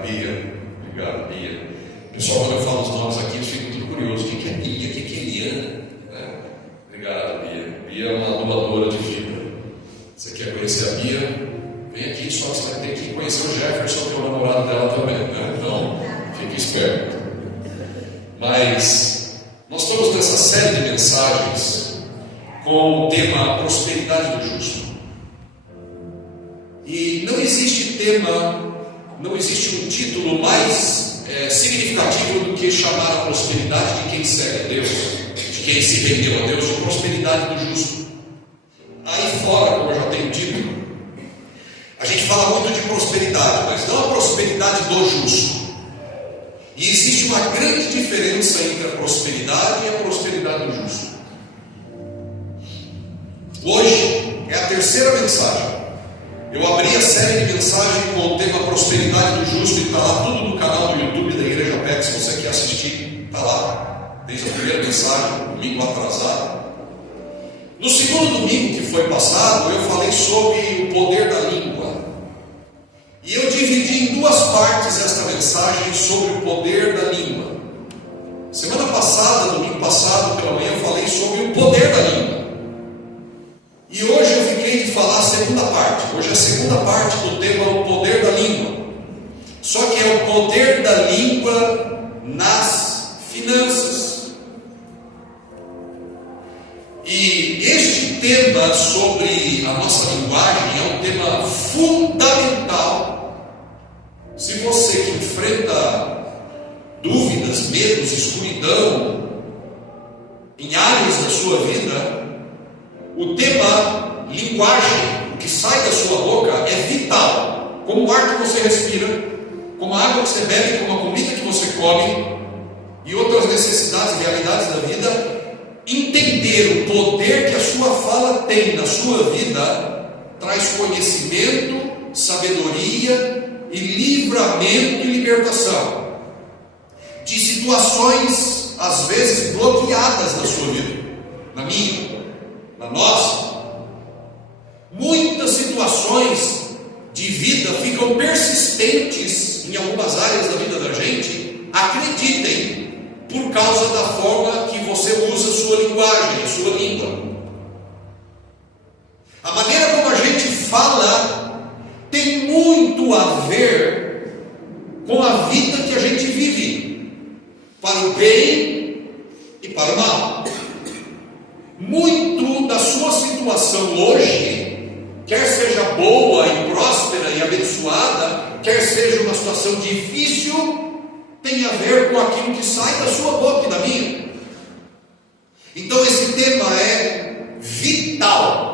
Bia. Obrigado, Bia. Pessoal, quando eu falo os nomes aqui, eu fico muito curioso. O que é Bia? O que é Eliana? Obrigado, Bia. Bia é uma doadora de fibra. Você quer conhecer a Bia? Vem aqui, só que você vai ter que conhecer o Jefferson, que é o namorado dela também, né? Então, fique esperto. Mas nós estamos nessa série de mensagens com o tema prosperidade do justo. E não existe tema, não existe um título mais significativo do que chamar a prosperidade de quem segue a Deus, de quem se rendeu a Deus, de prosperidade do justo. Aí fora, como eu já tenho dito, a gente fala muito de prosperidade, mas não a prosperidade do justo. E existe uma grande diferença entre a prosperidade e a prosperidade do justo. Hoje é a terceira mensagem. Eu abri a série de mensagens com o tema prosperidade do justo e está lá tudo no canal do YouTube da Igreja PEC. Se você quer assistir, está lá. Desde a primeira mensagem, domingo atrasado. No segundo domingo que foi passado, eu falei sobre o poder da língua. E eu dividi em duas partes esta mensagem sobre o poder da língua. Semana passada, domingo passado, pela manhã, eu falei sobre o poder da língua. E hoje eu fiquei de falar a segunda parte. Hoje é a segunda parte do tema o poder da língua. Só que é o poder da língua nas finanças. E este tema sobre a nossa linguagem é um tema fundamental. Se você que enfrenta dúvidas, medos, escuridão em áreas da sua vida, o tema linguagem, o que sai da sua boca, é vital. Como o ar que você respira, como a água que você bebe, como a comida que você come e outras necessidades e realidades da vida. Entender o poder que a sua fala tem na sua vida traz conhecimento, sabedoria e livramento e libertação de situações às vezes bloqueadas na sua vida, na minha, na nossa. Muitas situações de vida ficam persistentes em algumas áreas da vida da gente, acreditem, por causa da forma que você usa a sua linguagem, a sua língua. A maneira como a gente fala tem muito a ver com a vida que a gente vive, para o bem e para o mal. Muito da sua situação hoje, quer seja boa e próspera e abençoada, quer seja uma situação difícil, tem a ver com aquilo que sai da sua boca e da minha. Então esse tema é vital.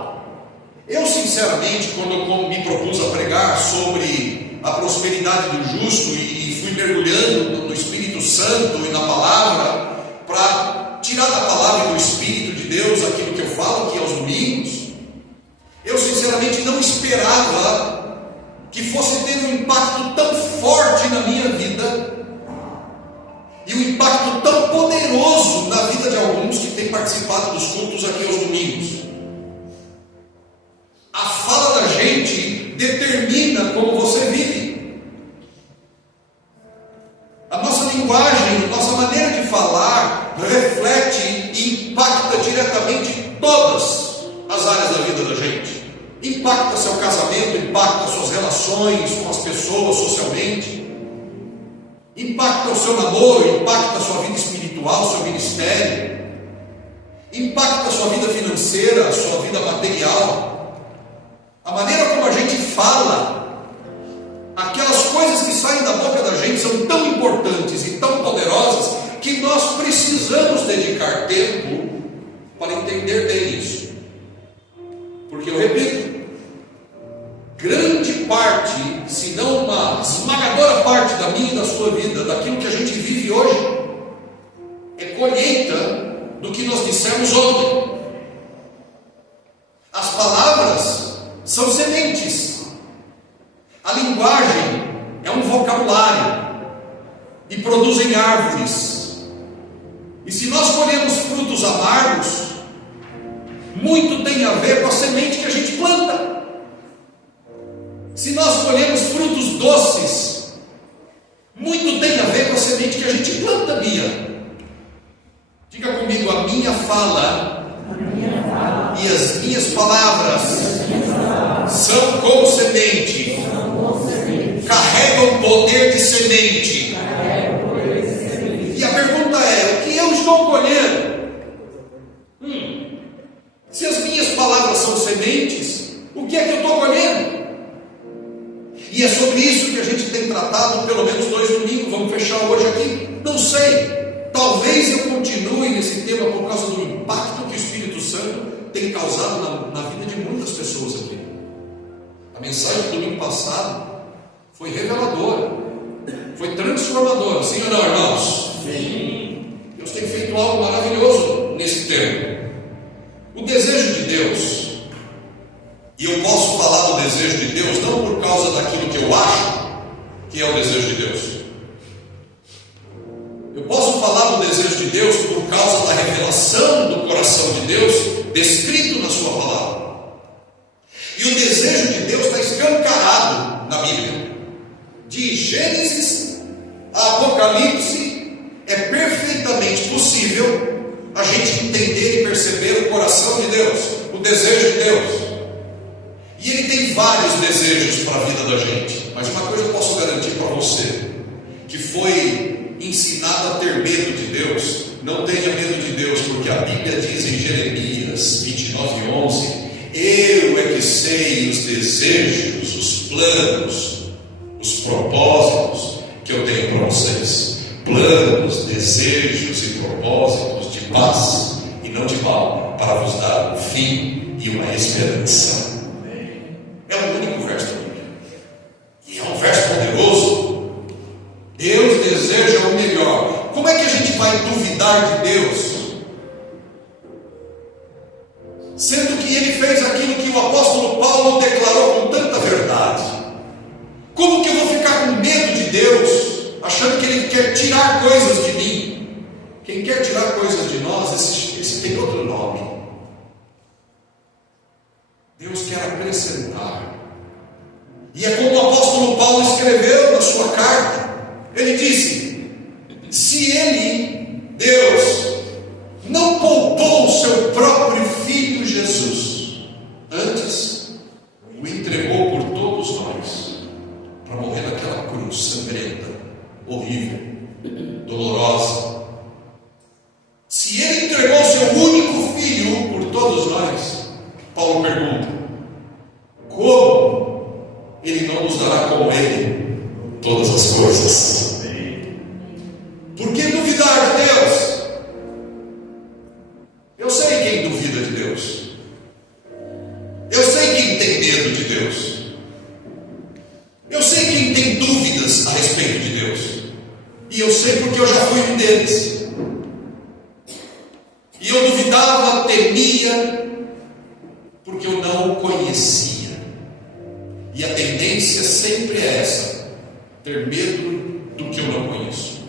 Eu sinceramente, quando eu me propus a pregar sobre a prosperidade do justo e fui mergulhando no Espírito Santo e na palavra, para tirar da palavra e do Espírito de Deus aquilo que eu falo aqui aos domingos, eu sinceramente não esperava que fosse ter um impacto tão forte na minha vida e um impacto tão poderoso na vida de alguns que têm participado dos cultos aqui aos domingos. A fala da gente determina como você vive. A nossa linguagem, a nossa maneira de falar reflete e impacta diretamente todas as áreas da vida da gente. Impacta seu casamento, impacta suas relações com as pessoas socialmente, impacta o seu namoro, impacta a sua vida espiritual, seu ministério, impacta a sua vida financeira, a sua vida material. A maneira como a gente fala, aquelas coisas que saem da boca da gente são tão importantes e tão poderosas que nós precisamos dedicar tempo para entender bem isso. Porque eu repito, grande parte, se não uma esmagadora parte da minha e da sua vida, daquilo que a gente vive hoje, é colheita do que nós dissemos ontem. As palavras são sementes. A linguagem é um vocabulário e produzem árvores. E se nós colhemos frutos amargos, muito tem a ver com a semente que a gente planta. Se nós colhemos frutos doces, poder de semente. E a pergunta é: o que eu estou colhendo? Se as minhas palavras são sementes, o que é que eu estou colhendo? E é sobre isso que a gente tem tratado pelo menos 2 domingos. Vamos fechar hoje aqui? Não sei. Talvez eu continue nesse tema por causa do impacto que o Espírito Santo tem causado na vida de muitas pessoas aqui. A mensagem do domingo passado foi reveladora, foi transformadora, sim ou não, irmãos? Sim. Deus tem feito algo maravilhoso nesse tema. O desejo de Deus, e eu posso falar do desejo de Deus não por causa daquilo que eu acho que é o desejo de Deus. Eu posso falar do desejo de Deus por causa da revelação do coração de Deus descrito na sua palavra. E o desejo de Deus está escancarado na Bíblia. De Gênesis a Apocalipse, é perfeitamente possível a gente entender e perceber o coração de Deus, o desejo de Deus. E Ele tem vários desejos para a vida da gente. Mas uma coisa eu posso garantir para você, que foi ensinado a ter medo de Deus. Não tenha medo de Deus, porque a Bíblia diz em Jeremias 29:11: eu é que sei os desejos, os planos, os propósitos que eu tenho para vocês. Planos, desejos e propósitos de paz e não de mal, para vos dar um fim e uma esperança. É o único verso da Bíblia, e é um verso poderoso. Deus deseja o melhor. Como é que a gente vai duvidar de Deus, sendo que Ele fez aquilo que o apóstolo Paulo declarou com tanta verdade? Como que eu vou ficar com medo de Deus, achando que Ele quer tirar coisas de mim? Quem quer tirar coisas de nós, esse tem outro nome. Deus quer acrescentar. E é como o apóstolo Paulo escreveu na sua carta. Ele disse: se Ele, Deus, não poupou o seu próprio Filho Jesus, antes o entregou por todos nós, para morrer naquela cruz sangrenta, horrível, dolorosa. Se Ele entregou seu único Filho por todos nós, Paulo pergunta: como Ele não nos dará com Ele todas as coisas? Por que duvidar de Deus? Eu sei quem duvida de Deus. Eu sei quem tem medo de Deus. Eu sei quem tem dúvidas a respeito de Deus. E eu sei porque eu já fui um deles. E eu duvidava, temia, porque eu não o conhecia. E a tendência sempre é essa: ter medo do que eu não conheço,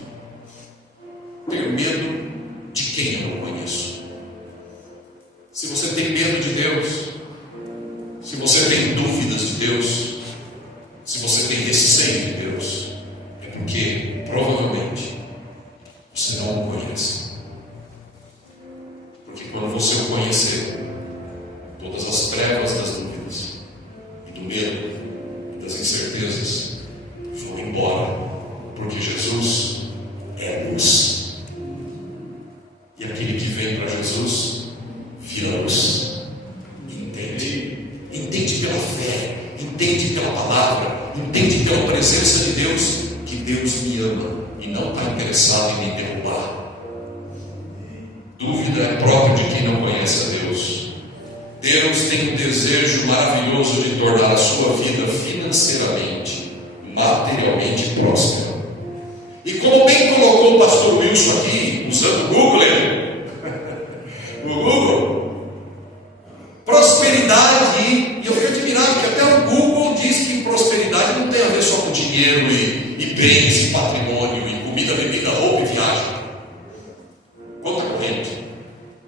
ter medo de quem eu não conheço. Se você tem medo de Deus, se você tem dúvidas de Deus, se você tem receio de Deus, é porque provavelmente você não o conhece. Porque quando você o conhecer, todas as trevas das dúvidas e do medo e das incertezas vão embora, porque Jesus é luz. E aquele que vem para Jesus vira luz. Entende pela fé, entende pela palavra, entende pela presença de Deus, que Deus me ama e não está interessado em me derrubar. Dúvida é próprio de quem não conhece a Deus. Deus tem um desejo maravilhoso de tornar a sua vida financeiramente, materialmente próspera. E como bem colocou o pastor Wilson aqui, usando o Google, prosperidade, e eu fico admirado que até o Google diz que prosperidade não tem a ver só com dinheiro e bens e patrimônio e comida, bebida, roupa e viagem, conta corrente.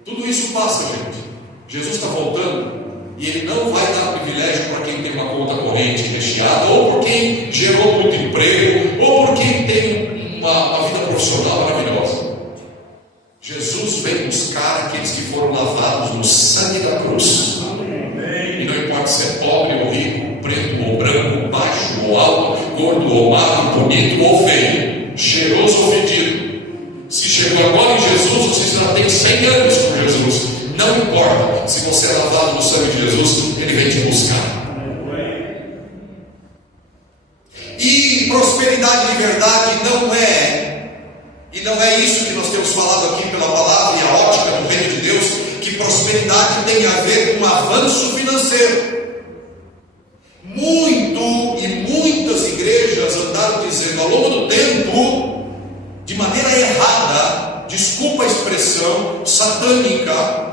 Tudo isso passa, gente. Jesus está voltando e Ele não vai dar privilégio para quem tem uma conta corrente recheada, ou por quem gerou muito emprego, ou por quem tem uma vida profissional maravilhosa. Jesus vem buscar aqueles que foram lavados no sangue da cruz. E não importa se é pobre ou rico, preto ou branco, baixo ou alto, gordo ou arrumado, bonito ou feio, cheiroso ou fedido. Se chegou agora em Jesus, você já tem 100 anos com Jesus. Não importa, se você é lavado no sangue de Jesus, Ele vem te buscar. E prosperidade de verdade não é isso que nós temos falado aqui pela palavra e a ótica do reino de Deus, que prosperidade tem a ver com avanço financeiro. Muitas igrejas andaram dizendo ao longo do tempo, de maneira errada, desculpa a expressão, satânica,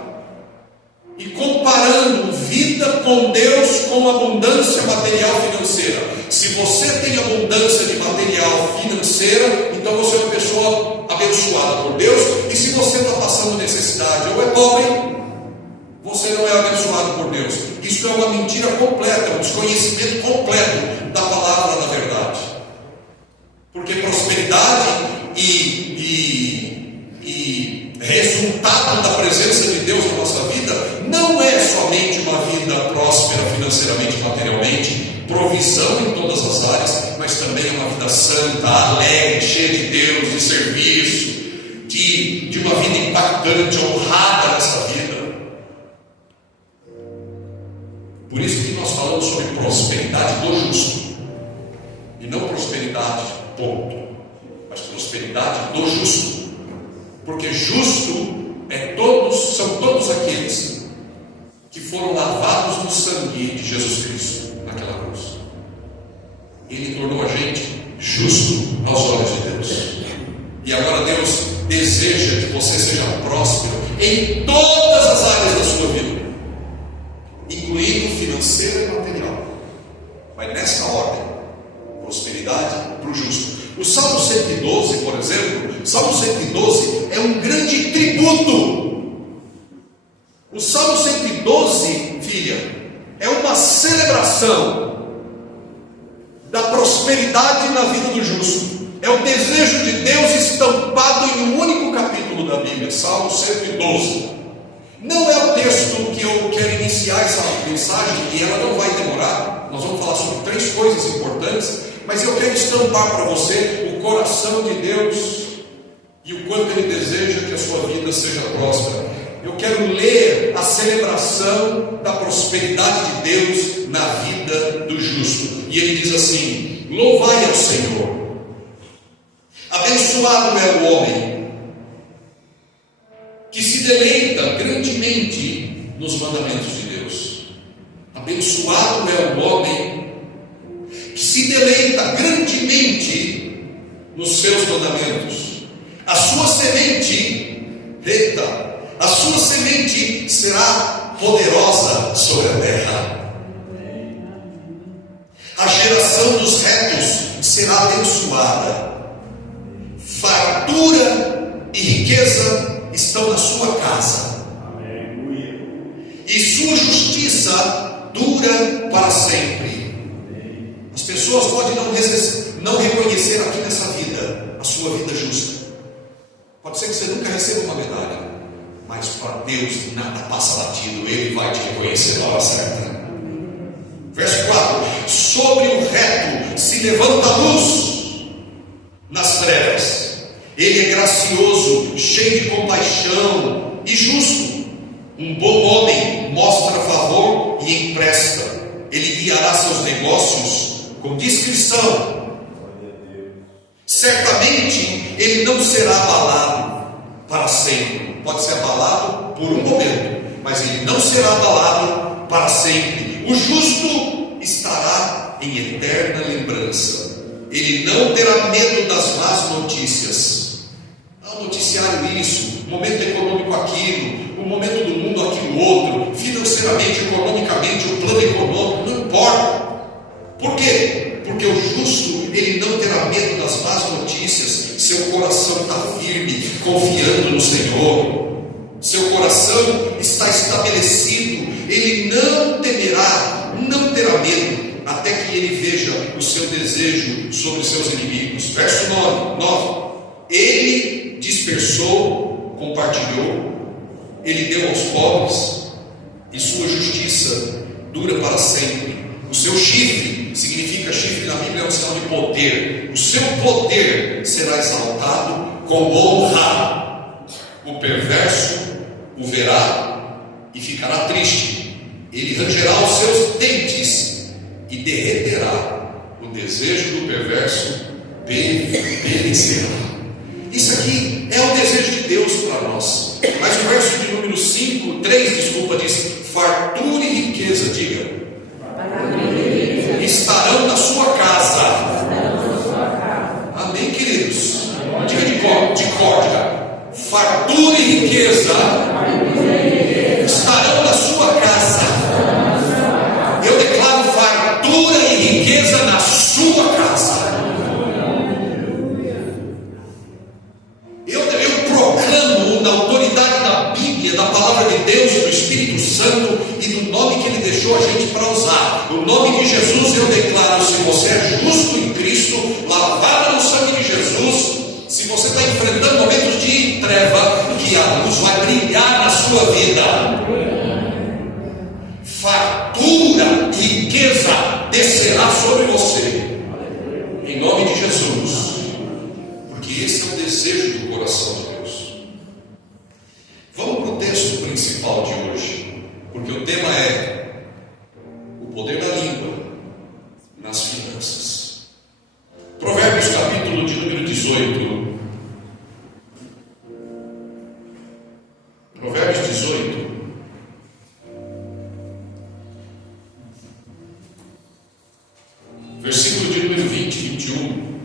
e comparando vida com Deus com abundância material financeira. Se você tem abundância de material financeira, então você é uma pessoa abençoada por Deus. E se você está passando necessidade ou é pobre, você não é abençoado por Deus. Isso é uma mentira completa, um desconhecimento completo da palavra da verdade. Porque prosperidade e resultado da presença de Deus na nossa vida não é somente uma vida próspera financeiramente e materialmente, provisão em todas as áreas, mas também é uma vida santa, alegre, cheia de Deus, de serviço, de uma vida impactante, honrada nessa vida. Por isso que nós falamos sobre prosperidade do justo, e não prosperidade, ponto, mas prosperidade do justo. Porque justo são todos aqueles que foram lavados no sangue de Jesus Cristo naquela cruz. Ele tornou a gente justo aos olhos de Deus. E agora Deus deseja que você seja próspero em todas as áreas da sua vida, incluindo financeira e material. Mas nessa ordem: prosperidade para o justo. O Salmo 112, por exemplo, Salmo 112 é um grande tributo. O Salmo 112, filha, é uma celebração da prosperidade na vida do justo. É o desejo de Deus estampado em um único capítulo da Bíblia, Salmo 112. Não é o texto que eu quero iniciar essa mensagem, e ela não vai demorar. Nós vamos falar sobre 3 coisas importantes, mas eu quero estampar para você o coração de Deus e o quanto Ele deseja que a sua vida seja próspera. Eu quero ler a celebração da prosperidade de Deus na vida do justo. E ele diz assim: louvai ao Senhor, abençoado é o homem que se deleita grandemente nos mandamentos de Deus. Abençoado é o homem que se deleita grandemente nos seus mandamentos. A sua semente, a sua semente será poderosa sobre a terra. A geração dos retos será abençoada. Fartura e riqueza estão na sua casa, e sua justiça dura para sempre. As pessoas podem não reconhecer aqui nessa vida a sua vida justa. Pode ser que você nunca receba uma medalha, mas para Deus nada passa batido. Ele vai te reconhecer na hora certa. Verso 4: sobre o reto se levanta a luz nas trevas. Ele é gracioso, cheio de compaixão e justo. Um bom homem mostra favor e empresta. Ele guiará seus negócios com discrição. Certamente ele não será abalado para sempre. Pode ser abalado por um momento, mas ele não será abalado para sempre. O justo estará em eterna lembrança. Ele não terá medo das más notícias. O noticiário isso, o momento econômico aquilo, o momento do mundo aquilo outro, financeiramente, economicamente, o plano econômico, não importa. Por quê? Porque o justo, ele não terá medo das más notícias. Seu coração está firme, confiando no Senhor. Seu coração está estabelecido. Ele não temerá, não terá medo, até que ele veja o seu desejo sobre seus inimigos. Verso 9. Ele dispersou, compartilhou, ele deu aos pobres, e sua justiça dura para sempre. O seu chifre significa chifre na Bíblia, é um sinal de poder. O seu poder será exaltado com honra. O perverso o verá e ficará triste. Ele rangerá os seus dentes e derreterá. O desejo do perverso perecerá. Isso aqui é o desejo de Deus para nós. Mas o verso de número 3 diz: fartura e riqueza, diga, estarão na sua casa. Amém, queridos? Diga de córdia. Fartura e riqueza estarão na sua casa. Eu declaro fartura e riqueza na sua casa. Eu proclamo na autoridade da Bíblia, da palavra de Deus, do Espírito Santo e do nome que Ele deixou a gente para usar. O nome de Jesus eu declaro: se você é justo em Cristo, lavado no sangue de Jesus, se você está enfrentando momentos de treva, que a luz vai brilhar na sua vida. Fartura e riqueza descerá sobre você, em nome de Jesus, porque esse é o desejo do coração de Deus. Vamos para o texto principal de hoje, porque o tema é o poder da língua nas finanças. Provérbios capítulo de número 18. Provérbios 18. Versículo de número 20 e 21.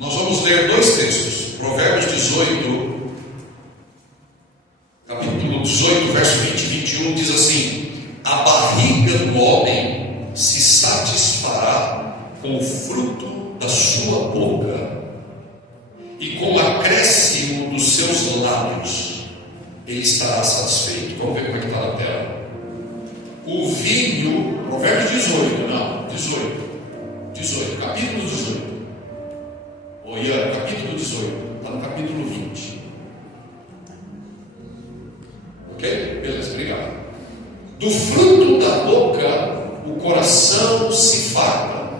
Nós vamos ler dois textos. Provérbios 18, capítulo 18, verso 20 e 21 diz assim: a barriga do homem se satisfará com o fruto da sua boca, e com o acréscimo dos seus lábios ele estará satisfeito. Vamos ver como é que está na tela. O vinho, Provérbios 18, capítulo 18. Ian, capítulo 18, está no capítulo 20. Ok? Beleza, obrigado. Do fruto da boca o coração se farta,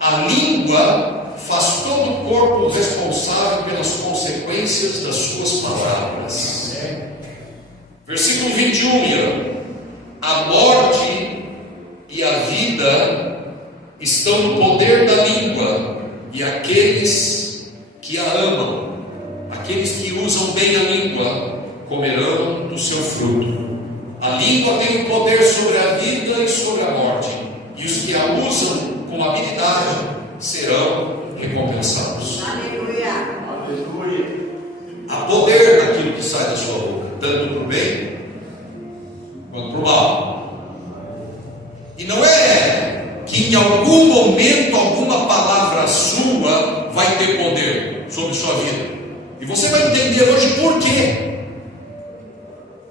a língua faz todo o corpo responsável pelas consequências das suas palavras. Versículo 21, Ian. A morte e a vida estão no poder da língua, e aqueles que a amam, aqueles que usam bem a língua, comerão do seu fruto. A língua tem o poder sobre a vida e sobre a morte, e os que a usam com habilidade serão recompensados. Aleluia. Há poder naquilo que sai da sua boca, tanto para o bem quanto para o mal. E não é que em algum momento alguma palavra sua vai ter poder sobre sua vida. E você vai entender hoje por quê.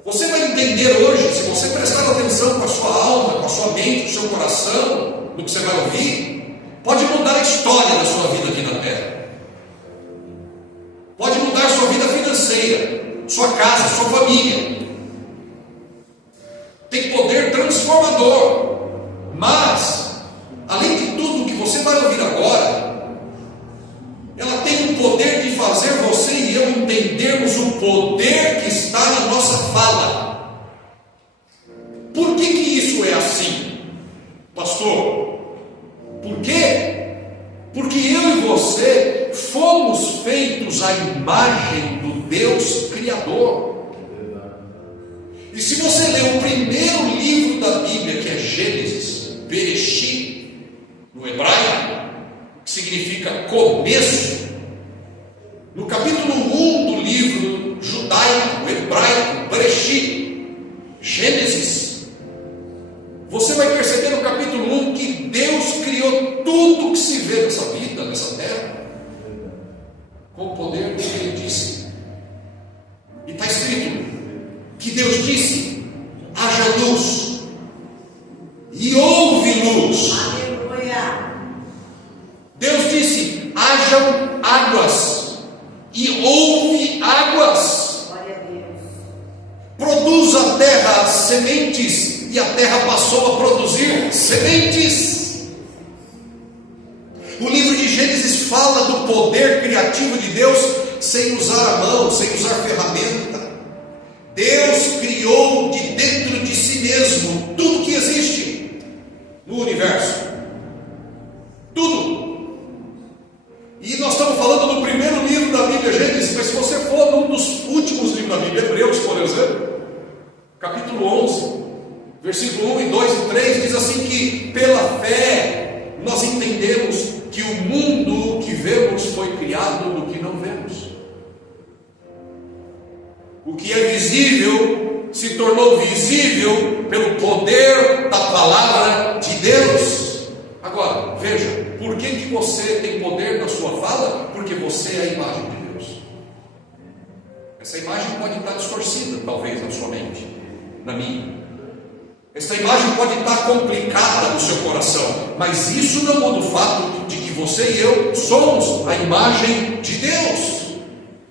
Você vai entender hoje, se você prestar atenção com a sua alma, com a sua mente, com o seu coração, no que você vai ouvir, pode mudar a história da sua vida aqui na terra. Pode mudar a sua vida financeira, sua casa, sua família. Tem poder transformador. Mas, além de tudo que você vai ouvir agora, ela tem o poder de fazer você e eu entendermos o poder que está na nossa fala. Por que isso é assim, pastor? Por quê? Porque eu e você fomos feitos à imagem do Deus Criador. E se você ler o primeiro livro da Bíblia, que é Gênesis, Bereshit, no hebraico, que significa começo, no capítulo 1 do livro judaico, hebraico, Bereshit, Gênesis, você vai perceber no capítulo 1 que Deus criou tudo que se vê nessa vida, nessa terra, com o poder que Ele disse. E está escrito que Deus disse: haja luz, e houve luz. Aleluia. Deus disse: hajam águas, e houve águas. Glória a Deus. Produz a terra sementes, e a terra passou a produzir sementes. fala do poder criativo de Deus sem usar a mão, sem usar ferramenta. Deus criou de dentro de si mesmo tudo que existe no universo. Tudo. E nós estamos falando do primeiro livro da Bíblia, Gênesis, mas se você for num dos últimos livros da Bíblia, Hebreus, por exemplo, capítulo 11, versículo 1 e 2 e 3, diz assim que pela fé nós entendemos que o mundo que vemos foi criado do que não vemos. O que é visível se tornou visível pelo poder da palavra de Deus. Agora, veja, por que você tem poder na sua fala? Porque você é a imagem de Deus. Essa imagem pode estar distorcida, talvez, na sua mente, na minha. Essa imagem pode estar complicada no seu coração, mas isso não muda o fato de que você e eu somos a imagem de Deus.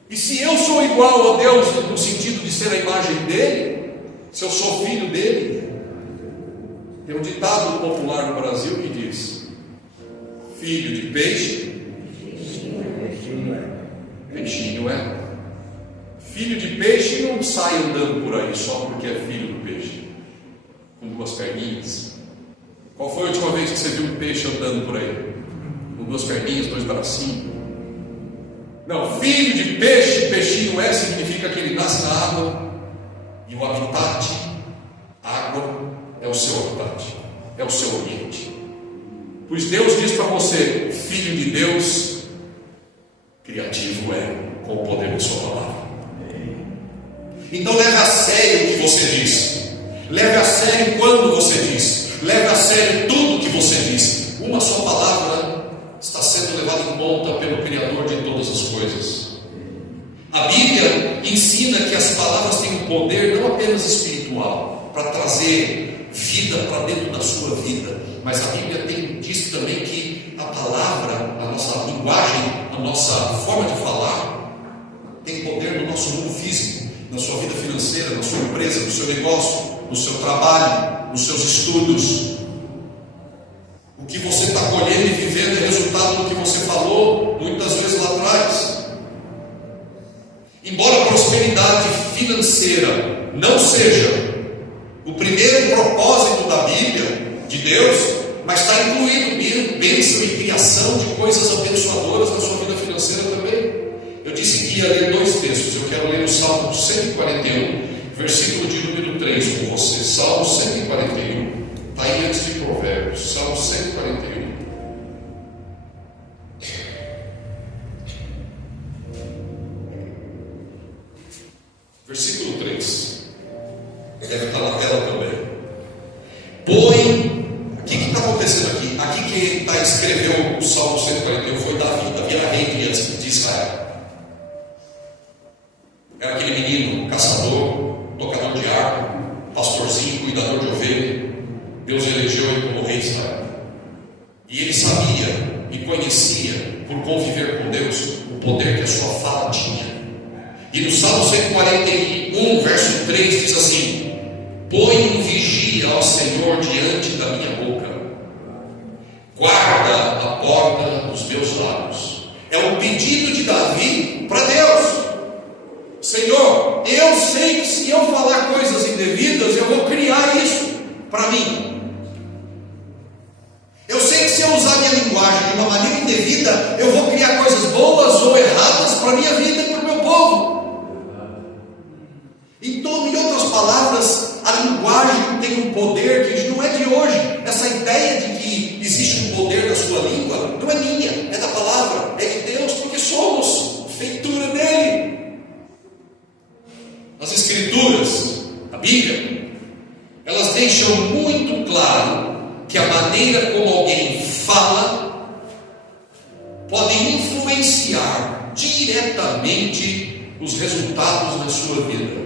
E se eu sou igual a Deus no sentido de ser a imagem dele, se eu sou filho dele, tem um ditado popular no Brasil que diz: filho de peixe, peixinho é. Filho de peixe não sai andando por aí só porque é filho do peixe, com duas perninhas. Qual foi a última vez que você viu um peixe andando por aí? Com duas perninhas, dois bracinhos? Não, filho de peixe, peixinho é, significa que ele nasce na água, e o habitat, água, é o seu habitat, é o seu ambiente. Pois Deus diz para você: filho de Deus, criativo é, com o poder de sua palavra. Então leve a sério o que você diz, leve a sério quando você diz, leve a sério tudo que você diz. Uma só palavra está sendo levada em conta pelo Criador de todas as coisas. A Bíblia ensina que as palavras têm um poder não apenas espiritual, para trazer vida para dentro da sua vida, mas a Bíblia diz também que a palavra, a nossa linguagem, a nossa forma de falar, tem poder no nosso mundo físico, na sua vida financeira, na sua empresa, no seu negócio, no seu trabalho, nos seus estudos. O que você está colhendo e vivendo é resultado do que você falou muitas vezes lá atrás. Embora a prosperidade financeira não seja o primeiro propósito da Bíblia, de Deus, mas está incluído bênção e criação de coisas abençoadoras na sua vida financeira também. Eu disse que ia ler dois textos. Eu quero ler o Salmo 141, versículo de número 3 com você. Salmo 141. Está aí antes de Provérbios, Salmo 141. Versículo 3. Deve estar na tela também. O que está acontecendo aqui? Aqui quem escreveu o Salmo 141 foi Davi. Davi era rei de Israel. Era aquele menino caçador, tocador de harpa, pastorzinho, cuidador de ovelha. Deus elegeu ele como rei de Israel. E ele sabia e conhecia, por conviver com Deus, o poder que a sua fala tinha. E no Salmo 141, verso 3 diz assim: põe um vigia ao Senhor diante da minha boca, guarda a porta dos meus lábios. É um pedido de Davi para Deus. Senhor, eu sei que se eu falar coisas indevidas, eu vou criar isso para mim. Eu sei que se eu usar minha linguagem de uma maneira indevida, eu vou criar coisas boas ou erradas para a minha vida e para o meu povo. Então, em outras palavras, a linguagem tem um poder que não é de hoje. Essa ideia de que existe um poder na sua língua não é minha, é da palavra, é de Deus, porque somos feitura dele. As Escrituras, a Bíblia, elas deixam muito claro que a maneira como alguém fala pode influenciar diretamente os resultados da sua vida,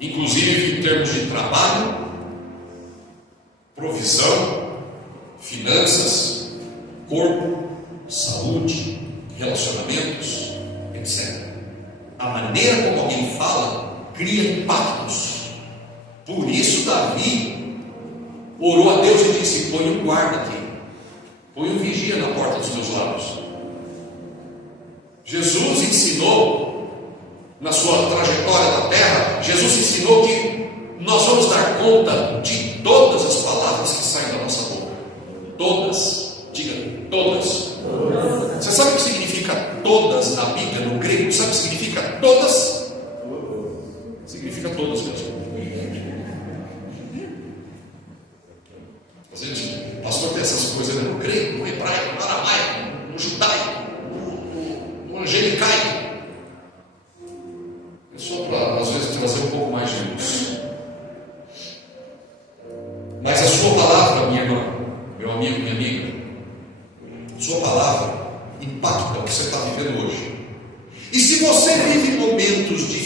inclusive em termos de trabalho, provisão, finanças, corpo, saúde, relacionamentos, etc. A maneira como alguém fala cria impactos. Por isso Davi orou a Deus e disse: põe um guarda aqui, põe um vigia na porta dos meus lábios. Jesus ensinou, na sua trajetória na terra, Jesus ensinou que nós vamos dar conta de todas as palavras que saem da nossa boca. Todas. Diga, todas. Você sabe o que significa todas na Bíblia, no grego? Sabe o que significa todas? Significa todas mesmo. Pastor, tem essas coisas no grego, no hebraico, no aramaico, no judaico, no angelicaico. É só para, às vezes, trazer um pouco mais de luz. Mas a sua palavra, minha irmã, meu amigo, minha amiga, sua palavra impacta o que você está vivendo hoje. E se você vive momentos de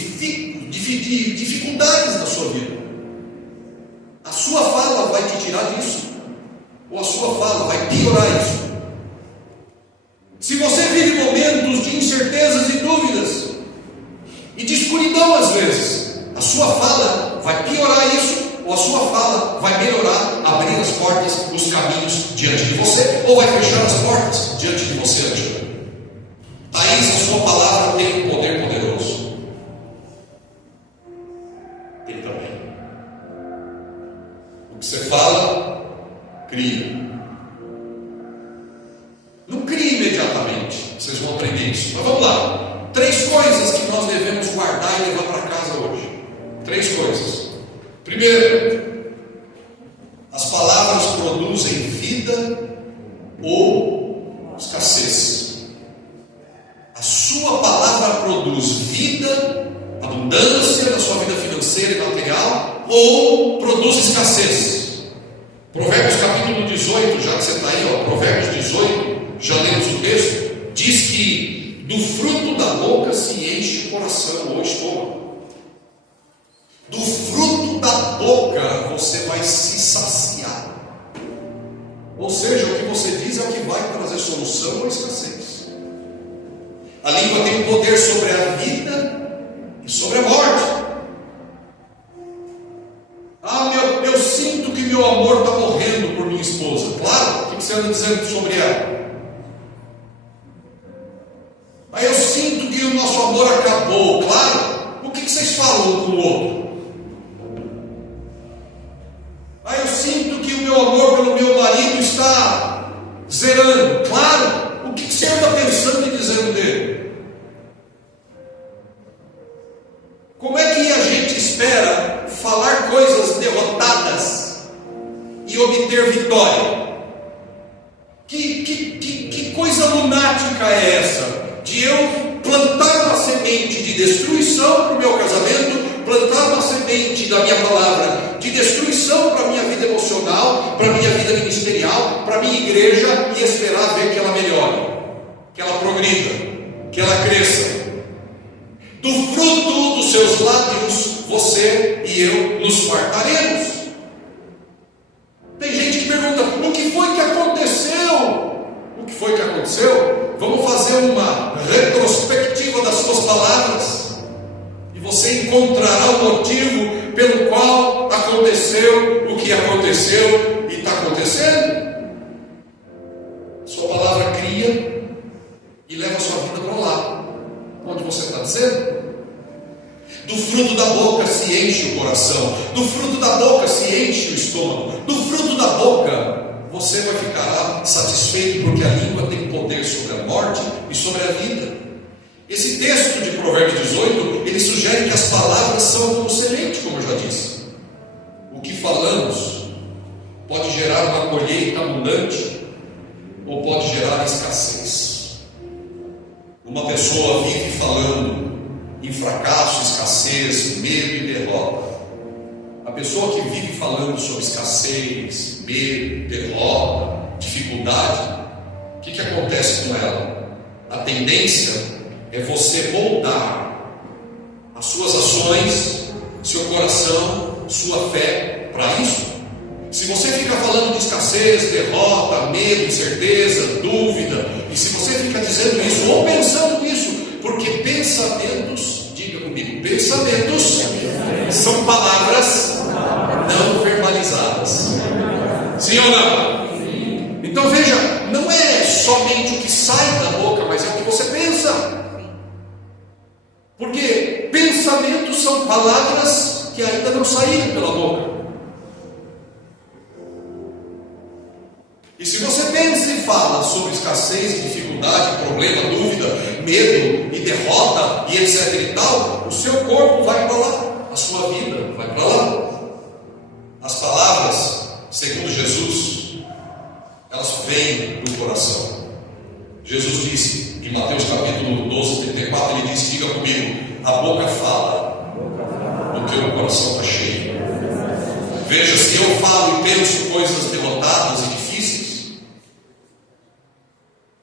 dificuldades na sua vida, a sua fala vai te tirar disso, ou a sua fala vai piorar isso. Se você vive momentos de incertezas e dúvidas, e de escuridão às vezes, a sua fala vai piorar isso, ou a sua fala vai melhorar, abrir as portas, os caminhos diante de você, ou vai fechar as portas diante de você, Angela. Thaís, a sua palavra tem um poder poderoso. Tem também. O que você fala, cria. Não cria imediatamente, vocês vão aprender isso. Mas vamos lá. 3 coisas que nós devemos guardar e levar para casa hoje. 3 coisas. Primeiro, as palavras produzem vida ou escassez. A sua palavra produz vida, abundância na sua vida financeira e material, ou produz escassez. Provérbios capítulo 18, já que você está aí, Provérbios 18, já lemos o texto, diz que do fruto da boca se enche o coração ou o estômago. Do fruto da boca você vai se saciar. Ou seja, o que você diz é o que vai trazer solução ou escassez. A língua tem poder sobre a vida e sobre a morte. Eu sinto que meu amor está morrendo por minha esposa. Claro, o que você anda dizendo sobre ela? Eu sinto que o nosso amor acabou. Claro, o que vocês falam um com o outro? Eu sinto que o meu amor pelo meu marido está zerando. Claro, o que você anda pensando e dizendo dele? Como é que a gente espera falar coisas derrotadas e obter vitória? Que coisa lunática é essa? De eu plantar uma semente de destruição para o meu casamento, plantar uma semente da minha palavra de destruição para a minha vida emocional, para a minha vida ministerial, para a minha igreja, e esperar ver que ela melhore, que ela progrida, que ela cresça. Do fruto dos seus lábios, você e eu nos fartaremos. Tem gente que pergunta: o que foi que aconteceu? O que foi que aconteceu? Vamos fazer uma retrospectiva das suas palavras, e você encontrará o motivo pelo qual aconteceu o que aconteceu e está acontecendo. Sua palavra cria e leva a sua vida para lá, onde você está dizendo. Do fruto da boca se enche o coração, do fruto da boca se enche o estômago, do fruto da boca você vai ficar satisfeito, porque a língua tem poder sobre a morte e sobre a vida. Esse texto de Provérbios 18, ele sugere que as palavras são como semente, como eu já disse. O que falamos pode gerar uma colheita abundante ou pode gerar escassez. Uma pessoa vive falando em fracasso, escassez, medo e derrota. A pessoa que vive falando sobre escassez, medo, derrota, dificuldade, o que acontece com ela? A tendência é você moldar as suas ações, seu coração, sua fé para isso. Se você fica falando de escassez, derrota, medo, incerteza, dúvida, e se você fica dizendo isso ou pensando nisso, porque pensamentos, diga comigo, pensamentos são palavras não verbalizadas. Sim ou não? Então veja, não é somente o que sai da boca, mas é o que você pensa. são palavras que ainda não saíram pela boca. E se você pensa e fala sobre escassez, dificuldade, problema, dúvida, medo e derrota e etc e tal, o seu corpo vai para lá, a sua vida vai para lá. As palavras, segundo Jesus, elas vêm do coração. Jesus disse em Mateus capítulo 12, 34, ele disse: diga comigo, a boca fala do que o coração está cheio. Veja, se eu falo e penso coisas derrotadas e difíceis,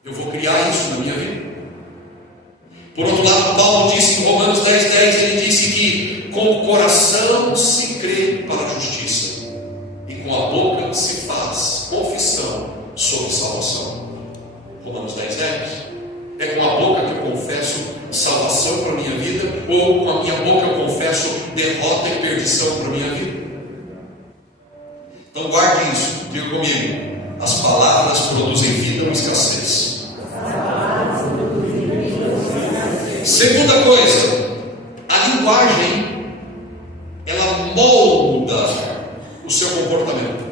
eu vou criar isso na minha vida. Por outro lado, Paulo disse em Romanos 10:10, ele disse que com o coração se crê para a justiça e com a boca se faz confissão sobre salvação. Romanos 10:10. É com a boca que eu confesso salvação para a minha vida, ou com a minha boca eu confesso derrota e perdição para a minha vida? Então guarde isso, diga comigo: as palavras produzem vida ou escassez? Segunda coisa, a linguagem, ela molda o seu comportamento.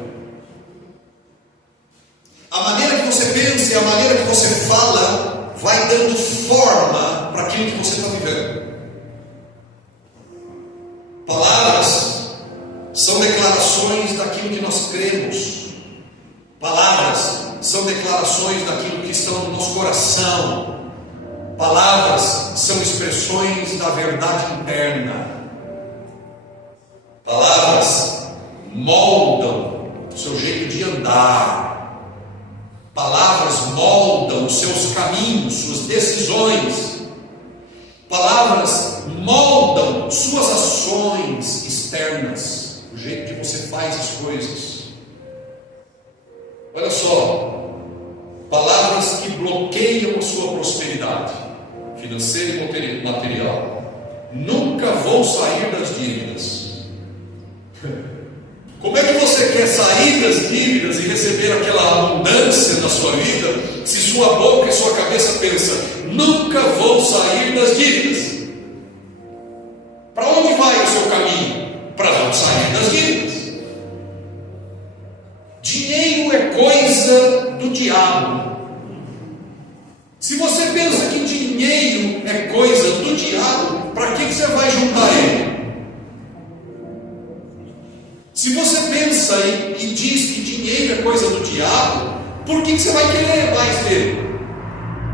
A maneira que você pensa e a maneira que você fala vai dando forma para aquilo que você está vivendo. Palavras são declarações daquilo que nós cremos. Palavras são declarações daquilo que estão no nosso coração. Palavras são expressões da verdade interna. Palavras moldam o seu jeito de andar. Palavras moldam os seus caminhos, suas decisões. Palavras moldam suas ações externas, o jeito que você faz as coisas. Olha só, palavras que bloqueiam a sua prosperidade financeira e material nunca vão sair das dívidas. Como é que você quer sair das dívidas e receber aquela abundância na sua vida, se sua boca e sua cabeça pensam, nunca vou sair das dívidas? Para onde vai o seu caminho? Para não sair das dívidas. Dinheiro é coisa do diabo. Se você pensa que dinheiro é coisa do diabo, para que você vai juntar ele? Se você pensa e diz que dinheiro é coisa do diabo, por que você vai querer mais dele?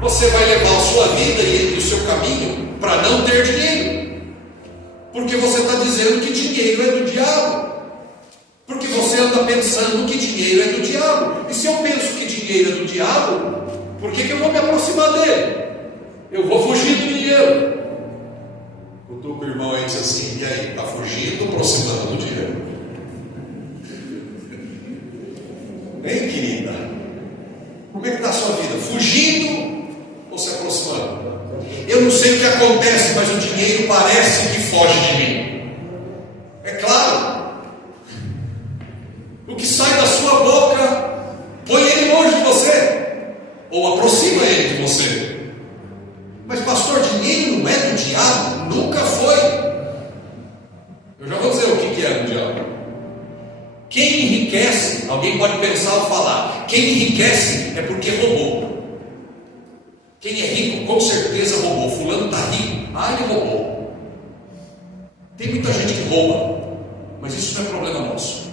Você vai levar a sua vida e o seu caminho para não ter dinheiro, porque você está dizendo que dinheiro é do diabo, porque você anda pensando que dinheiro é do diabo. E se eu penso que dinheiro é do diabo, por que eu vou me aproximar dele? Eu vou fugir do dinheiro. Eu estou com o irmão aí e disse assim: e aí, está fugindo ou aproximando do dinheiro? Bem, querida, como é que está a sua vida? Fugindo ou se aproximando? Eu não sei o que acontece, mas o dinheiro parece que foge de mim. É claro. O que sai da sua boca, põe ele longe de você, ou aproxima ele de você. Mas pastor, dinheiro não é do diabo? Nunca foi. Eu já vou dizer o que é do diabo. Quem enriquece, alguém pode pensar ou falar, quem enriquece é porque roubou. Quem é rico com certeza roubou. Fulano está rico, ele roubou. Tem muita gente que rouba, mas isso não é problema nosso.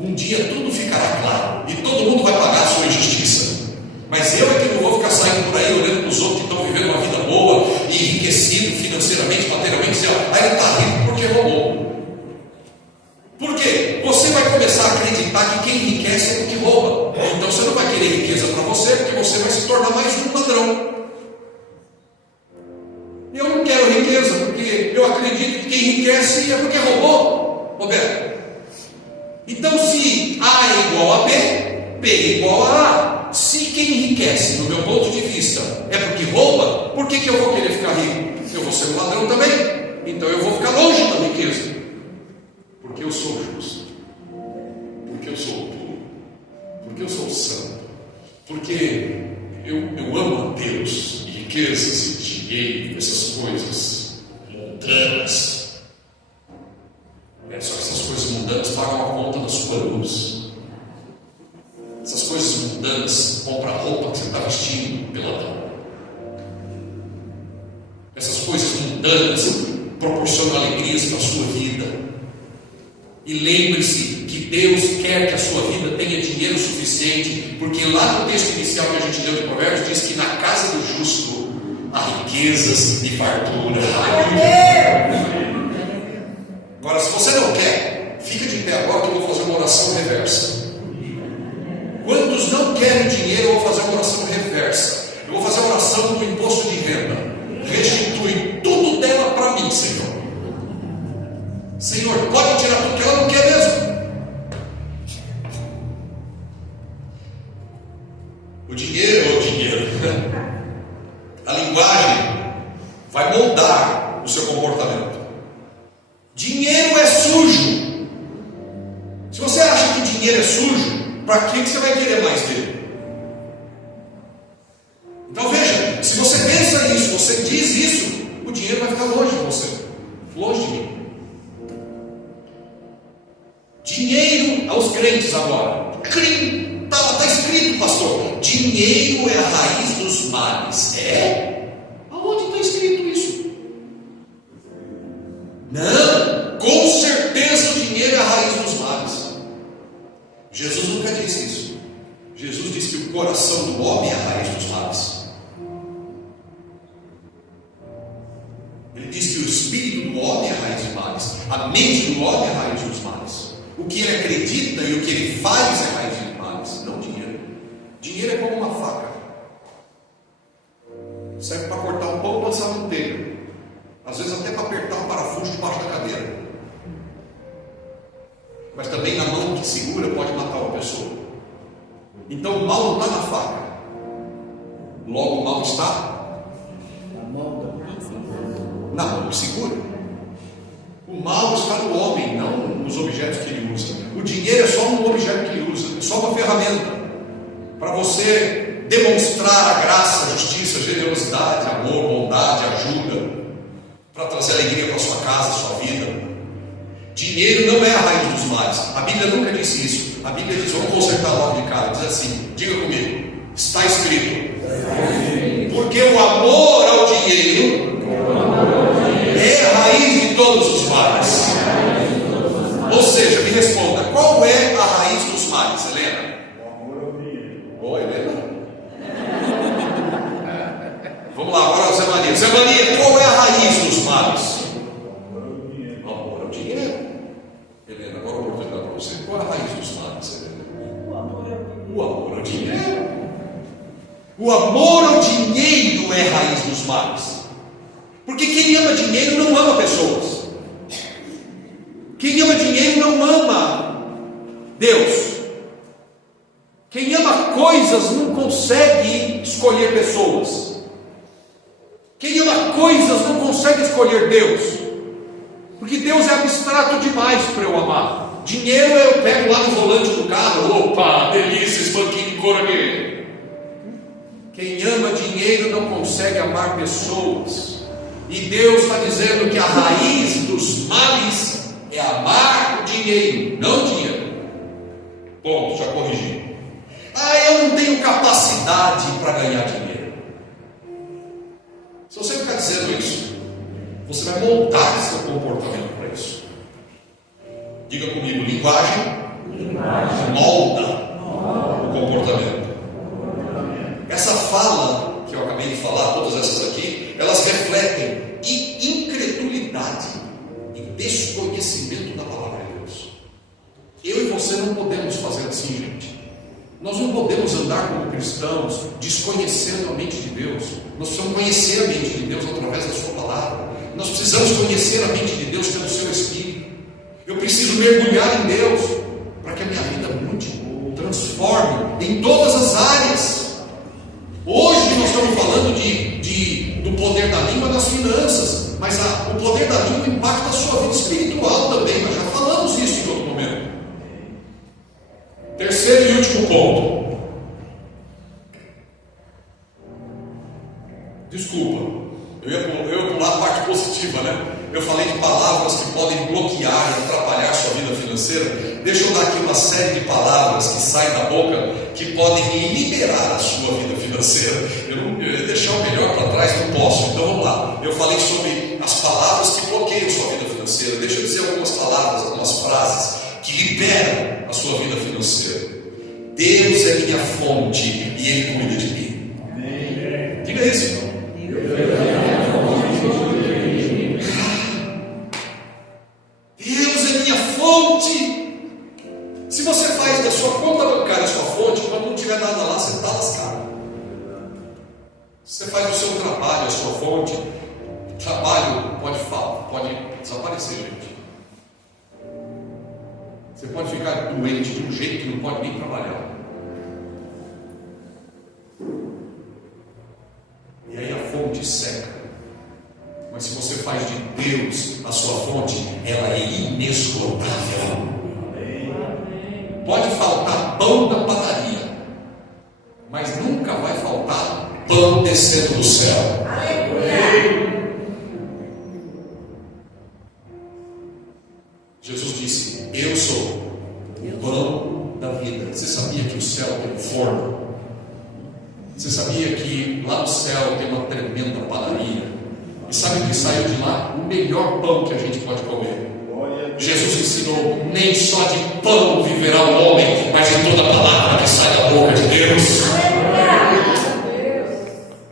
Um dia tudo ficará claro e todo mundo vai pagar a sua injustiça. Mas eu é que não vou ficar saindo por aí olhando para os outros que estão vivendo uma vida boa e enriquecido financeiramente, materialmente, dizendo, ele está rico porque roubou. Por quê? Você vai começar a acreditar que quem enriquece é porque rouba. Então você não vai querer riqueza para você, porque você vai se tornar mais um ladrão. Eu não quero riqueza, porque eu acredito que quem enriquece é porque roubou. Roberto, então se A é igual a B, B é igual a A. Se quem enriquece, do meu ponto de vista, é porque rouba, por que eu vou querer ficar rico? Eu vou ser um ladrão também. Então eu vou ficar longe da riqueza. Porque eu sou justo. Porque eu sou puro. Porque eu sou santo. Porque eu amo a Deus. E riquezas, e dinheiro, essas coisas mundanas mundanas proporcionam alegrias para a sua vida. E lembre-se que Deus quer que a sua vida tenha dinheiro suficiente, porque lá no texto inicial que a gente leu de Provérbios diz que na casa do justo há riquezas e fartura. Agora, se você não quer, fica de pé agora que eu vou fazer uma oração reversa. Quantos não querem dinheiro, eu vou fazer uma oração reversa. Eu vou fazer a oração do imposto de renda. Restitui tudo dela para mim, Senhor. Senhor, pode tirar tudo que ela não quer mesmo. O dinheiro, a linguagem vai moldar o seu comportamento. Dinheiro é sujo. Se você acha que dinheiro é sujo, para que você vai querer mais dele? Então veja, se você pensa nisso, você diz isso, o dinheiro vai ficar longe de você, longe de mim. Dinheiro aos crentes agora. Está escrito, pastor, dinheiro é a raiz dos males. É? Aonde está escrito isso? Não, com certeza o dinheiro é a raiz dos males. Jesus nunca disse isso. Jesus disse que o coração do homem é a raiz dos males. Ele diz que o espírito do homem é a raiz dos males. A mente do homem é a raiz dos males. O que ele acredita e o que ele faz é a raiz dos males, não dinheiro. Dinheiro é como uma faca. Serve para cortar um pão ou lançar manteiga. Às vezes até para apertar um parafuso debaixo da cadeira. Mas também na mão que segura pode matar uma pessoa. Então o mal não está na faca. Logo o mal está na mão que segura. O mal está no homem, não nos objetos que ele usa. O dinheiro é só um objeto que ele usa, é só uma ferramenta para você demonstrar a graça, a justiça, a generosidade, amor, bondade, ajuda, para trazer alegria para a sua casa, a sua vida. Dinheiro não é a raiz dos males. A Bíblia nunca disse isso. A Bíblia diz, vamos consertar logo de cara, diz assim, diga comigo, está escrito. Porque o amor ao dinheiro é a raiz de todos os males. Ou seja, me responda, qual é a raiz dos males, Helena? Ô, Helena? Vamos lá, agora Zé Maria. Zé Maria, qual é a raiz dos males? O amor ao dinheiro. Helena, agora eu vou perguntar para você, qual é a raiz dos males, Helena? O amor ao dinheiro. O amor ao dinheiro é a raiz dos males. Porque quem ama dinheiro não ama pessoas. Quem ama dinheiro não ama Deus. Quem ama coisas não consegue escolher pessoas. Quem ama coisas não consegue escolher Deus. Porque Deus é abstrato demais para eu amar. Dinheiro eu pego lá no volante do carro. Opa, delícia, esse banquinho de couro aqui. Quem ama dinheiro não consegue amar pessoas. E Deus está dizendo que a raiz dos males é amar o dinheiro, não o dinheiro. Ponto, já corrigi. Eu não tenho capacidade para ganhar dinheiro. Se você ficar dizendo isso, você vai moldar seu comportamento para isso. Diga comigo, linguagem molda o comportamento. Essa fala que eu acabei de falar, todas essas aqui, elas refletem incredulidade e desconhecimento da palavra de Deus. Eu e você não podemos fazer assim, gente. Nós não podemos andar como cristãos desconhecendo a mente de Deus. Nós precisamos conhecer a mente de Deus através da sua palavra. Nós precisamos conhecer a mente de Deus pelo seu Espírito. Eu preciso mergulhar em Deus para que a minha vida mude, transforme em todas as áreas. Hoje nós estamos falando do poder da língua nas finanças, mas o poder da língua impacta a sua vida espiritual também. Nós já falamos isso em outro momento. Terceiro e último ponto. Desculpa, eu ia pular a parte positiva, né? Eu falei de palavras que podem bloquear e atrapalhar a sua vida financeira. Deixa eu dar aqui uma série de palavras que saem da boca que podem liberar a sua vida financeira. Eu ia deixar o melhor para trás, não posso. Então vamos lá. Eu falei sobre as as palavras que bloqueiam sua vida financeira. Deixa eu dizer algumas palavras, algumas frases que liberam a sua vida financeira. Deus é minha fonte e Ele cuida de mim. Amém. Diga isso, irmão. Deus é minha fonte. Se você faz da sua conta bancária a sua fonte, quando não tiver nada lá, você está lascado. Você faz do seu trabalho a sua fonte, o trabalho pode desaparecer, gente. Você pode ficar doente de um jeito que não pode nem trabalhar. E aí a fonte seca. Mas se você faz de Deus a sua fonte, ela é inesgotável. Pode faltar pão na padaria, mas nunca vai faltar pão descendo do céu. Jesus disse: eu sou o pão da vida. Você sabia que o céu tem um forno? Você sabia que lá no céu tem uma tremenda padaria? E sabe o que saiu de lá? O melhor pão que a gente pode comer. Jesus ensinou: nem só de pão viverá o homem, mas de toda palavra que sai da boca de Deus.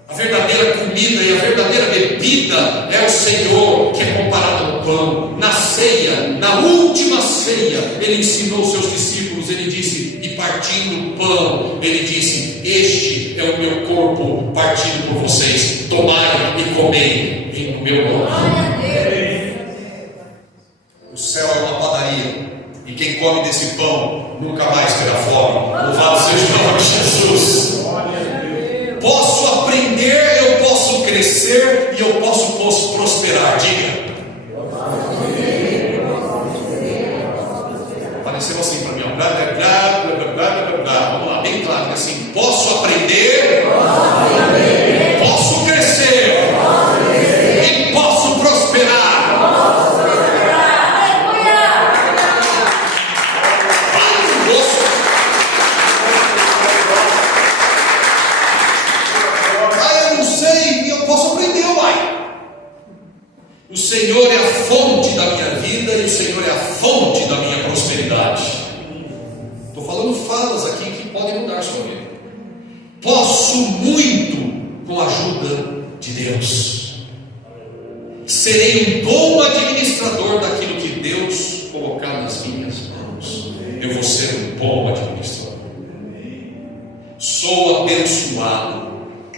A verdadeira comida e a verdadeira bebida é o Senhor, que é comparado ao pão. Na ceia, na última ceia, Ele ensinou aos seus discípulos. Ele disse, e partindo o pão, Ele disse: este é o meu corpo partido por vocês, tomai e comei em meu nome. O céu é uma padaria, e quem come desse pão nunca mais terá fome. Louvado seja o nome de Jesus. Posso aprender, eu posso crescer e eu posso prosperar. Diga. Apareceu assim para mim, vamos lá, bem claro, assim: posso aprender, posso crescer e posso prosperar. O Senhor é a fonte da minha vida e o Senhor é a fonte da minha prosperidade. Estou falando falas aqui que podem mudar a sua vida. Posso muito com a ajuda de Deus. Serei um bom administrador daquilo que Deus colocar nas minhas mãos. Eu vou ser um bom administrador. Sou abençoado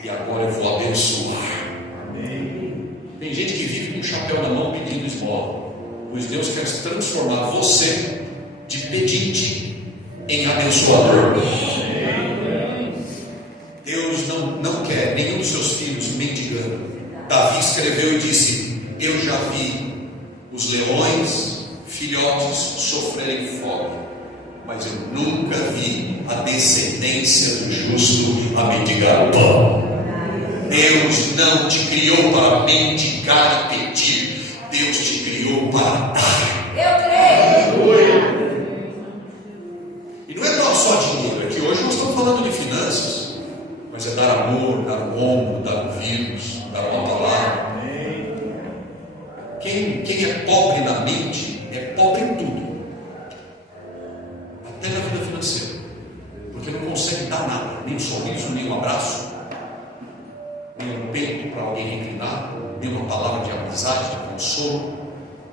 e agora eu vou abençoar. Tem gente que vive com um chapéu na mão pedindo esmola, pois Deus quer transformar você de pedinte em abençoador. Deus não quer nenhum dos seus filhos mendigando. Davi escreveu e disse: eu já vi os leões, filhotes, sofrerem fome, mas eu nunca vi a descendência do justo a mendigar pão. Deus não te criou para mendigar e pedir. Deus te criou para dar. Eu creio. E não é só dinheiro. É que hoje nós estamos falando de finanças, mas é dar amor, dar um ombro, dar um vírus, dar uma palavra. Quem é pobre na mente é pobre em tudo, até na vida financeira, porque não consegue dar nada, nem um sorriso, nem um abraço, nem um peito para alguém reclinar, nem uma palavra de amizade, de consolo.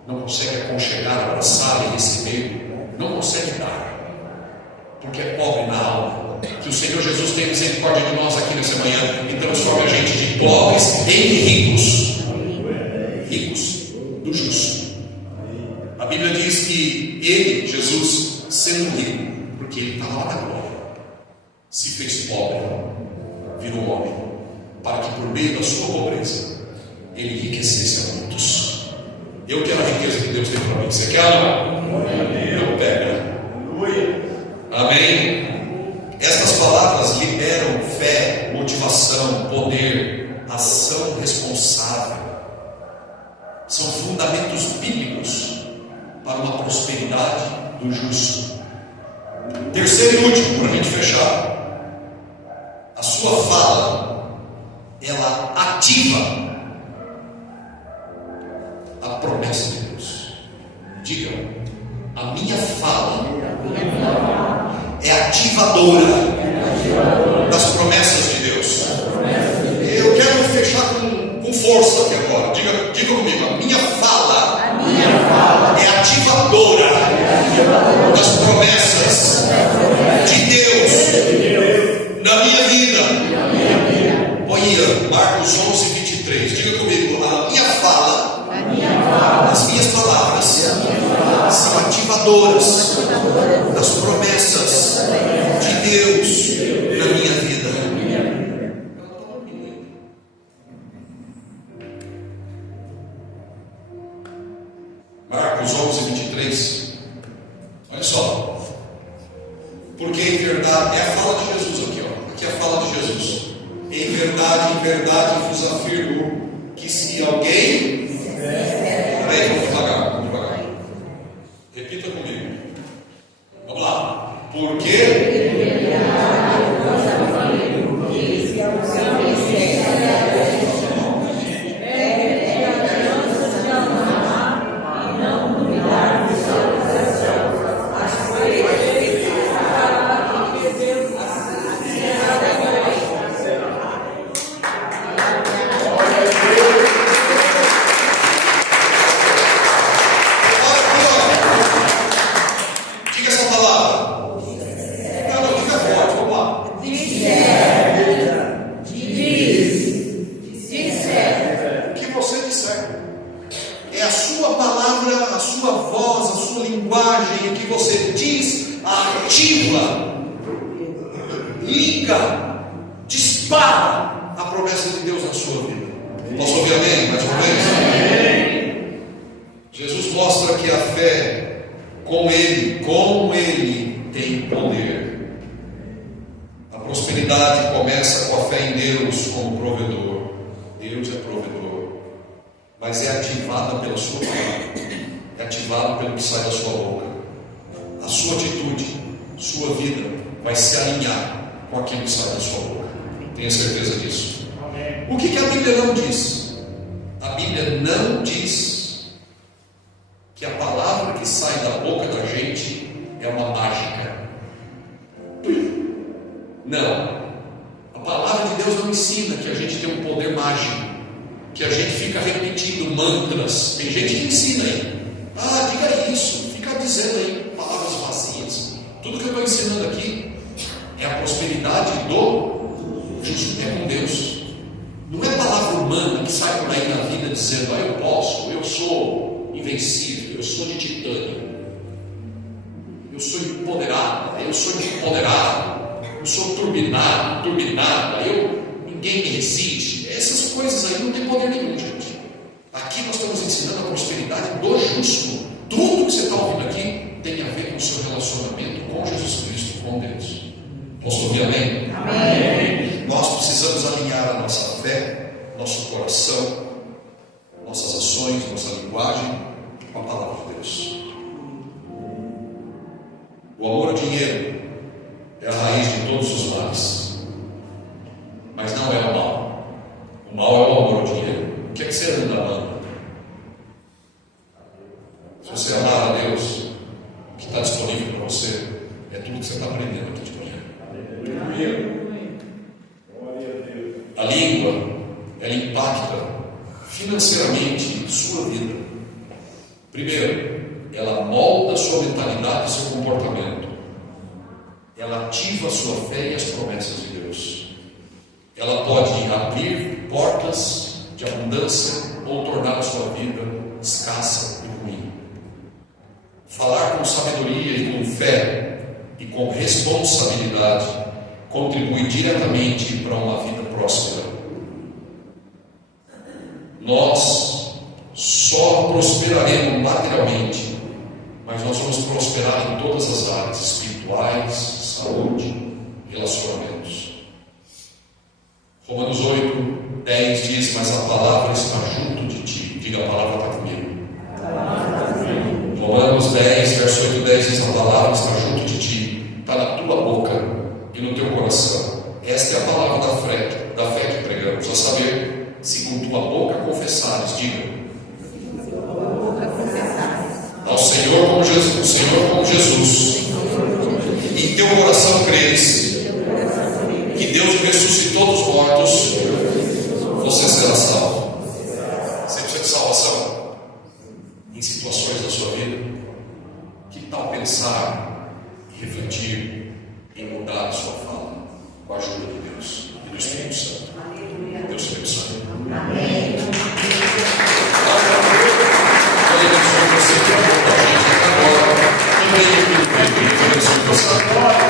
Não consegue aconchegar, abraçar e receber. Não consegue dar, porque é pobre na alma. Que o Senhor Jesus tenha misericórdia de nós aqui nessa manhã e transforme a gente de pobres em ricos. Ricos do justo. A Bíblia diz que Ele, Jesus, sendo rico, porque Ele estava lá na glória, se fez pobre, virou homem, para que por meio da sua pobreza Ele enriquecesse a muitos. Eu quero a riqueza que Deus tem para mim. Você quer ou não? Então pega. Amém? Estas palavras liberam fé, motivação, poder, ação responsável. São fundamentos bíblicos para uma prosperidade do justo. Terceiro e último, para a gente fechar. A sua fala, ela ativa Diga, a minha fala é ativadora das promessas de Deus. Eu quero fechar com força aqui agora. Diga comigo, a minha fala é ativadora das promessas de Deus na minha vida. Olha, Marcos 11:23. Diga comigo, a minha fala, as minhas palavras são ativadoras das promessas de Deus na minha vida. Marcos 11:23. Olha só. Porque em verdade, é a fala de Jesus aqui, ó. Aqui é a fala de Jesus. Em verdade vos afirmo que se alguém. Peraí, vamos devagar. Repita comigo. Vamos lá. Porque. Dispara a promessa de Deus na sua vida. Posso ouvir amém? Mais uma vez? Jesus mostra que a fé com Ele tem poder. A prosperidade começa com a fé em Deus como provedor. Deus é provedor, mas é ativada pela sua palavra, é ativada pelo que sai da sua boca. A sua atitude, sua vida vai se alinhar com aquilo que sai da sua boca. Tenha certeza disso. Amém. O que a Bíblia não diz? A Bíblia não diz que a palavra que sai da boca da gente é uma mágica. Não. A palavra de Deus não ensina que a gente tem um poder mágico, que a gente fica repetindo mantras. Tem gente que ensina aí. Diga isso, fica dizendo aí palavras vazias. Tudo que eu estou ensinando aqui é a prosperidade do justo, é com Deus. Não é palavra humana que sai por aí na vida dizendo: eu posso, eu sou invencível, eu sou de titânio, eu sou empoderada, eu sou empoderado, eu sou turbinada, ninguém me resiste. Essas coisas aí não tem poder nenhum, gente. Aqui nós estamos ensinando a prosperidade do justo. Tudo que você está ouvindo aqui tem a ver com o seu relacionamento com Jesus Cristo, com Deus. Posso ouvir amém? Amém. Nós precisamos alinhar a nossa fé, nosso coração, nossas ações, nossa linguagem com a palavra de Deus. O amor ao dinheiro é a raiz de todos os males, mas não é o mal. O mal é o amor ao dinheiro. O que é que você anda amando? Se você amar a Deus, o que está disponível para você é tudo que você está aprendendo aqui de manhã. A língua, ela impacta financeiramente sua vida. Primeiro, ela molda sua mentalidade e seu comportamento. Ela ativa a sua fé e as promessas de Deus. Ela pode abrir portas de abundância ou tornar a sua vida escassa e ruim. Falar com sabedoria e com fé e com responsabilidade contribui diretamente para uma vida próspera. Nós só prosperaremos materialmente, mas nós vamos prosperar em todas as áreas: espirituais, saúde, relacionamentos. Romanos 8:10 diz: mas a palavra está junto de ti. Diga, a palavra está comigo. Romanos 10, verso 8:10 diz: a palavra está junto de ti, está na tua boca e no teu coração. Esta é a palavra da fé que pregamos, a saber, se com tua boca confessares, diga, ao Senhor como Jesus, em teu coração creres que Deus o ressuscitou dos mortos, você será salvo. Você precisa de salvação em situações da sua vida? Que tal pensar e refletir em mudar a sua fala com a ajuda de Deus e do Espírito Santo? Deus te abençoe.